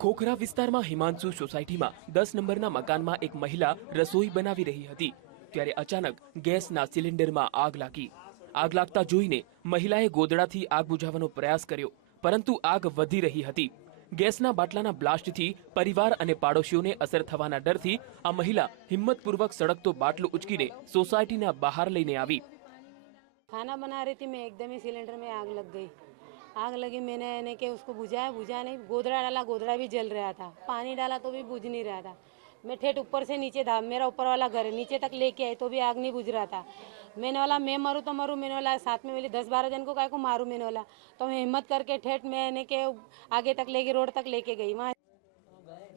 ખોખરા વિસ્તારમાં હિમાંશુ સોસાયટીમાં 10 નંબરના મકાનમાં એક મહિલા રસોઈ બનાવી રહી હતી ત્યારે અચાનક ગેસના સિલિન્ડરમાં આગ લાગી। આગ લાગતા જોઈને મહિલાએ ગોદડાથી આગ બુઝાવવાનો પ્રયાસ કર્યો, પરંતુ આગ વધી રહી હતી। ગેસના બાટલાના બ્લાસ્ટથી પરિવાર અને પાડોશીઓને અસર થવાના ડરથી આ મહિલા હિંમતપૂર્વક સળગતો બાટલો ઉચકીને સોસાયટીના બહાર લઈને આવી। खाना बना रही थी मैं, एकदम ही सिलेंडर में आग लग गई। आग लगी, मैंने के उसको बुझाया नहीं, गोदड़ा डाला, गोदड़ा भी जल रहा था, पानी डाला तो भी बुझ नहीं रहा था। मैं ठेठ ऊपर से नीचे था, मेरा ऊपर वाला घर है, नीचे तक लेके आई तो भी आग नहीं बुझ रहा था। मैंने वाला मैं मरूँ तो मरूँ, मैंने वाला साथ में मिली 10-12 जन को काय को मारूँ, मैंने वाला तो मैं हिम्मत करके ठेठ मैंने के आगे तक लेके रोड तक लेके गई। वहाँ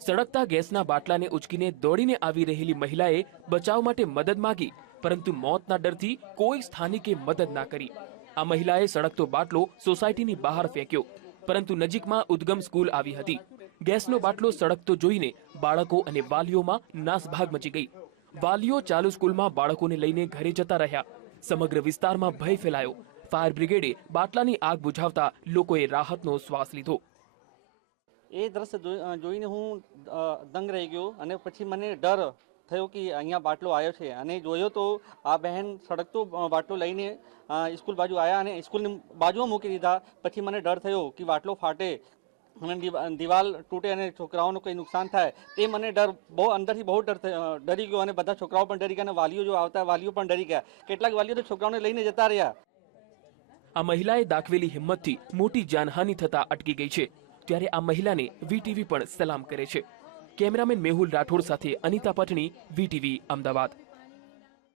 સળગતા ગેસના બાટલાને ઉચકીને દોડીને આવી રહેલી મહિલાએ બચાવ માટે મદદ માંગી, પરંતુ મોતના ડરથી કોઈ સ્થાનિકે મદદ ના કરી। આ મહિલાએ સળગતો બાટલો સોસાયટીની બહાર ફેંક્યો, પરંતુ નજીકમાં ઉદ્ગમ સ્કૂલ આવી હતી। ગેસનો બાટલો સળગતો જોઈને બાળકો અને વાલીઓમાં નાસભાગ મચી ગઈ। વાલીઓ ચાલુ સ્કૂલમાં બાળકોને લઈને ઘરે જતા રહ્યા। સમગ્ર વિસ્તારમાં ભય ફેલાયો। ફાયર બ્રિગેડે બાટલાની આગ બુઝાવતા લોકોએ રાહતનો શ્વાસ લીધો। એ દ્રશ્ય જોઈને હું દંગ રહી ગયો અને પછી મને ડર થયો કે અહીંયા બાટલો આવ્યો છે અને જોયો તો આ બહેન સળગતો બાટલો લઈને સ્કૂલ બાજુ આવ્યા અને સ્કૂલની બાજુમાં મૂકી દીધા। પછી મને ડર થયો કે બાટલો ફાટે અને દિવાલ તૂટે અને છોકરાઓનો કંઈ નુકસાન થાય, તે મને ડર બહુ અંદરથી બહુ ડરી ગયો અને બધા છોકરાઓ પણ ડરી ગયા અને વાલીઓ જો આવતા વાલીઓ પણ ડરી ગયા। કેટલાક વાલીઓ તો છોકરાઓને લઈને જતા રહ્યા। આ મહિલાએ દાખવેલી હિંમતથી મોટી જાનહાનિ થતા અટકી ગઈ છે, ત્યારે આ મહિલાને વીટીવી પણ સલામ કરે છે। કેમેરામેન મેહુલ રાઠોડ સાથે અનિતા પટણી, વીટીવી અમદાવાદ।